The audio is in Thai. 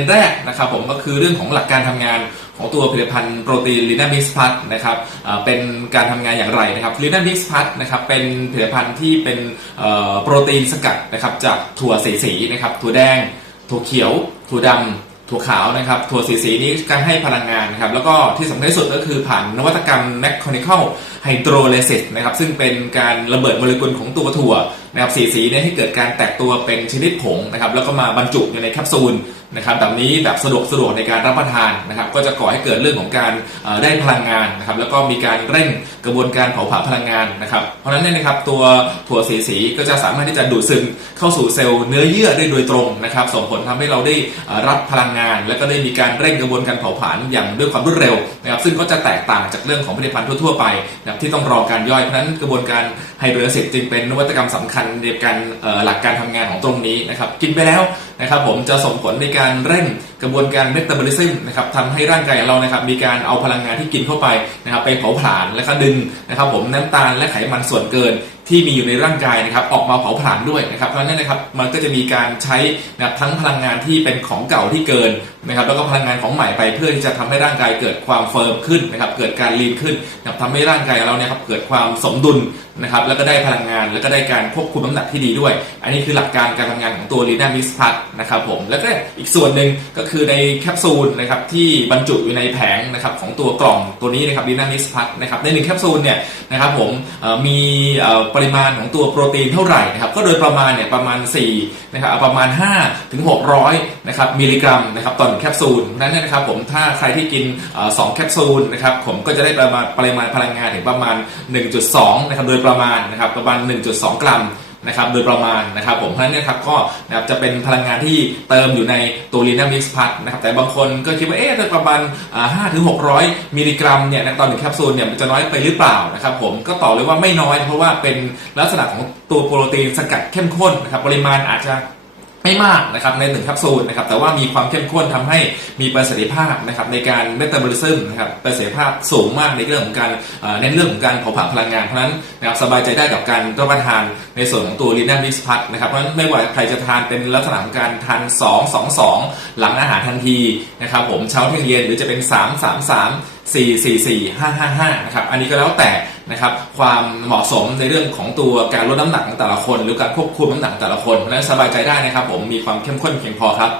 เป็นแรกนะครับผมก็คือเรื่องของหลักการทำงานของตัวผลิตภัณฑ์โปรตีนลีนามิกส์พัทนะครับเป็นการทำงานอย่างไรนะครับลีนามิกส์พัทนะครับเป็นผลิตภัณฑ์ที่เป็นโปรตีนสกัดนะครับจากถั่วสีสีนะครับถั่วแดง ถั่วเขียว ถั่วดำถั่วขาวนะครับถั่วสีสีนี้การให้พลังงานนะครับแล้วก็ที่สำคัญที่สุดก็คือผ่านนวัตกรรม mechanical hydrolysis นไฮโดรเลซิสนะครับซึ่งเป็นการระเบิดโมเลกุลของตัวถั่วนะครับสีสีเนี่ยให้เกิดการแตกตัวเป็นชนิดผงนะครับแล้วก็มาบรรจุอยู่ในแคปซูลนะครับแบบนี้แบบสะดวกสะดวกในการรับประทานนะครับก็จะก่อให้เกิดเรื่องของการได้พลังงานนะครับแล้วก็มีการเร่งกระบวนการเผาผลาญพลังงานนะครับเพราะฉะนั้นเนี่ยนะครับตัวถั่วสีสีก็จะสามารถที่จะดูดซึมเข้าสู่เซลล์เนื้อเยื่อได้โดยตรงนะครับส่งผลทำให้เราได้รับพลังงาน และก็ได้มีการเร่งกระบวนการเผาผลาญอย่างด้วยความรวดเร็วนะครับซึ่งก็จะแตกต่างจากเรื่องของผลิตภัณฑ์ทั่วๆไปนะับที่ต้องรอการย่อยเพราะฉะนั้นกระบวนการไฮโดรซิสจึงเป็นนวัตกรรมสำคัญในการหลักการทำงานของตรงนี้นะครับ กินไปแล้วนะครับผมจะส่งผลในการเร่งกระบวนการเมตาบอลิซึมนะครับทำให้ร่างกายของเรานะครับมีการเอาพลังงานที่กินเข้าไปนะครับไปเผาผลาญและก็ดึงนะครับผมน้ำตาลและไขมันส่วนเกิน ที่มีอยู่ในร่างกายนะครับออกมาเผาผลาญด้วยนะครับเพราะนั้นนะครับมันก็จะมีการใช้นะทั้งพลังงานที่เป็นของเก่าที่เกินนะครับแล้วก็พลังงานของใหม่ไปเพื่อที่จะทำให้ร่างกายเกิดความเฟิร์มขึ้นนะครับเกิดการลีนขึ้นนะทำให้ร่างกายเราเนี่ยครับเกิดความสมดุลนะครับแล้วก็ได้พลังงานแล้วก็ได้การควบคุมน้ำหนักที่ดีด้วย อันนี้คือหลักการการทำงานของตัวลีน่ามิสพัทนะครับผมแล้วก็อีกส่วนหนึ่งก็คือในแคปซูลนะครับที่บรรจุอยู่ในแผงนะครับของตัวกล่องตัวนี้นะครับลีน่ามิสพัทนะครับในหนึ่งแคปซูลเนี่ยนะครับผมมีปริมาณของตัวโปรตีนเท่าไหร่นะครับก็โดยประมาณเนี่ยประมาณ4นะครับประมาณ5ถึง600นะครับมิลลิกรัมนะครับต่อหนึ่งแคปซูลเพราะนั้นนะครับผมถ้าใครที่กินสองแคปซูลนะครับผมก็จะได้ประมาณปริมาณพลังงานถึงประมาณ 1.2นะครับโดยประมาณนะครับประมาณ 1.2 กรัม นะครับโดยประมาณนะครับผมเพราะฉะนั้นเนี่ยครับก็นะครับจะเป็นพลังงานที่เติมอยู่ในตัวลีนามิกซ์พัทนะครับแต่บางคนก็คิดว่าเอ๊ะโดยประมาณห้าถึงหกร้อยมิลลิกรัมเนี่ยนะตอนหนึ่งแคปซูลเนี่ยมันจะน้อยไปหรือเปล่านะครับผมก็ตอบเลยว่าไม่น้อย เพราะว่าเป็นลักษณะของตัวโปรตีนสกัดเข้มข้นนะครับปริมาณอาจจะ ไม่มากนะครับในหนึ่งแคปซูลนะครับแต่ว่ามีความเข้มข้นทำให้มีประสิทธิภาพนะครับในการเมตาบอลิซึมนะครับประสิทธิภาพสูงมากในเรื่องของการเน้นเรื่องของการเผาผลาญพลังงานเพราะฉะนั้นนะครับสบายใจได้กับการรับประทานในส่วนของตัวลีนามิกซ์พัทนะครับเพราะฉะนั้นไม่ว่าใครจะทานเป็นลักษณะของการทาน 2 2 2 หลังอาหารทันทีนะครับผมเช้าเที่ยงเย็นหรือจะเป็น 3 3 3 4 4 4 5 5 5นะครับอันนี้ก็แล้วแต่นะครับความเหมาะสมในเรื่องของตัวการลดน้ำหนักของแต่ละคน หรือการควบคุมน้ำหนักแต่ละคนเพราะฉะนั้นสบายใจได้นะครับ ผมมีความเข้มข้นเพียงพอครับ